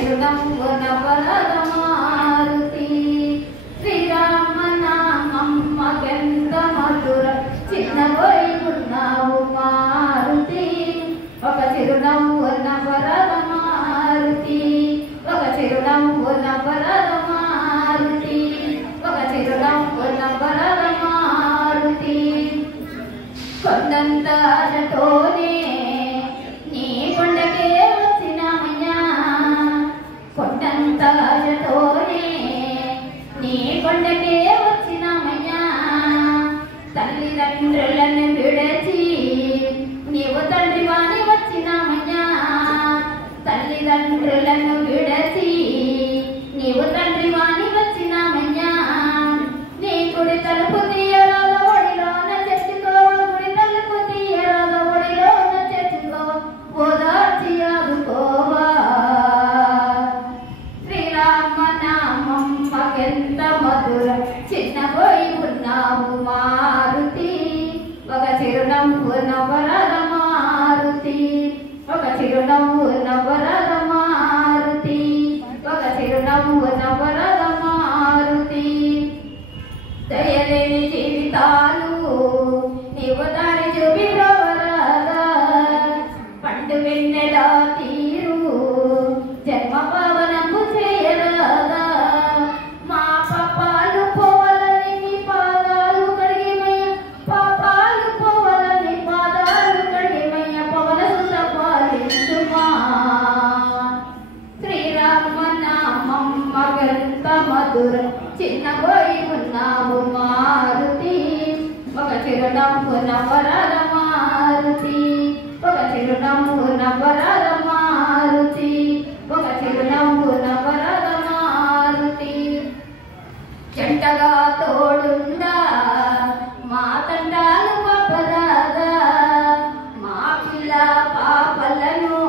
చిరునవ్వున వరద మారుతి శ్రీరామ నామమ్మకెంత మధుర చిన్నబోయి ఉన్నావు మారుతి ఒక చిరునవ్వున వరద మారుతి ఒక చిరునవ్వున వరద మారుతి ఒక చిరునవ్వున వరద మారుతి కొండంత ఆశతోనే నీ కొండకే వచ్చినామయ్యా కొండంత ఆశతోనే నీ కొండకే వచ్చినామయ్యా తల్లిదండ్రులను విడచి నీవు తండ్రి వాణి వచ్చినామయ్యా తల్లిదండ్రులను విడచి నీవు తండ్రి వాణి వచ్చినామయ్యా నీ గుడి తలుపు తీయరాల ఒడిలోన చెట్టుకో గుడి తలుపు తీయరాల ఒడిలోన చెట్టుకో ఓదార్చి ఆదుకోవా శ్రీరామ నామమ్మకెంత మధుర చిన్నబోయి ఉన్నావు మారుతి ఒక చిరునవ్వున వరద మారుతి ఒక చిరునవ్వున వరద మారుతి ఒక చిరునవ్వున వరద మారుతి దయలేని జీవితాలు నీవు దారి చూపివరాగా పండు వెన్నెల తీరు జన్మ పావనము చేయరాగా మా పాపాలు పోవాలని నీ పాదాలు కడిగిమయ్య పాపాలు పోవాలని పాదాలు కడిగిమయ్య పవన సుత పాలించుమా శ్రీరామ నామమ్మకెంత మధుర చిన్నబోయి ఉన్నావు మారుతి ఒక చిరునవ్వున వరద మారుతి ఒక చిరునవ్వున వరద మారుతి ఒక చిరునవ్వున వరద మారుతి జంటగా తోడుండా మా తండాలు పాపరాగా మా పిల్ల పాపలను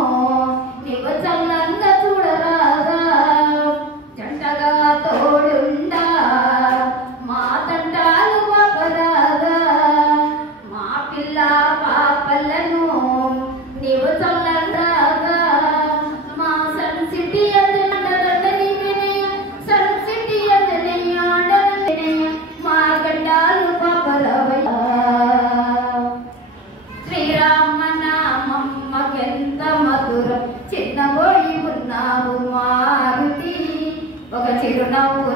నీవు చల్లంగా చూడరాగా జంటగా తోడుండా మా తండాలు పాపరాగా మా పిల్ల పాపలను నీవు చల్లంగా మా సంసిటి అదనని వినయ సంసిటి అదని ఆడని వినయ మా గండాలు పాపలవయ్యా శ్రీరామ నామమ్మకెంత మధుర చిన్నబోయి ఉన్నావు మారుతి ఒక చిరునవ్వు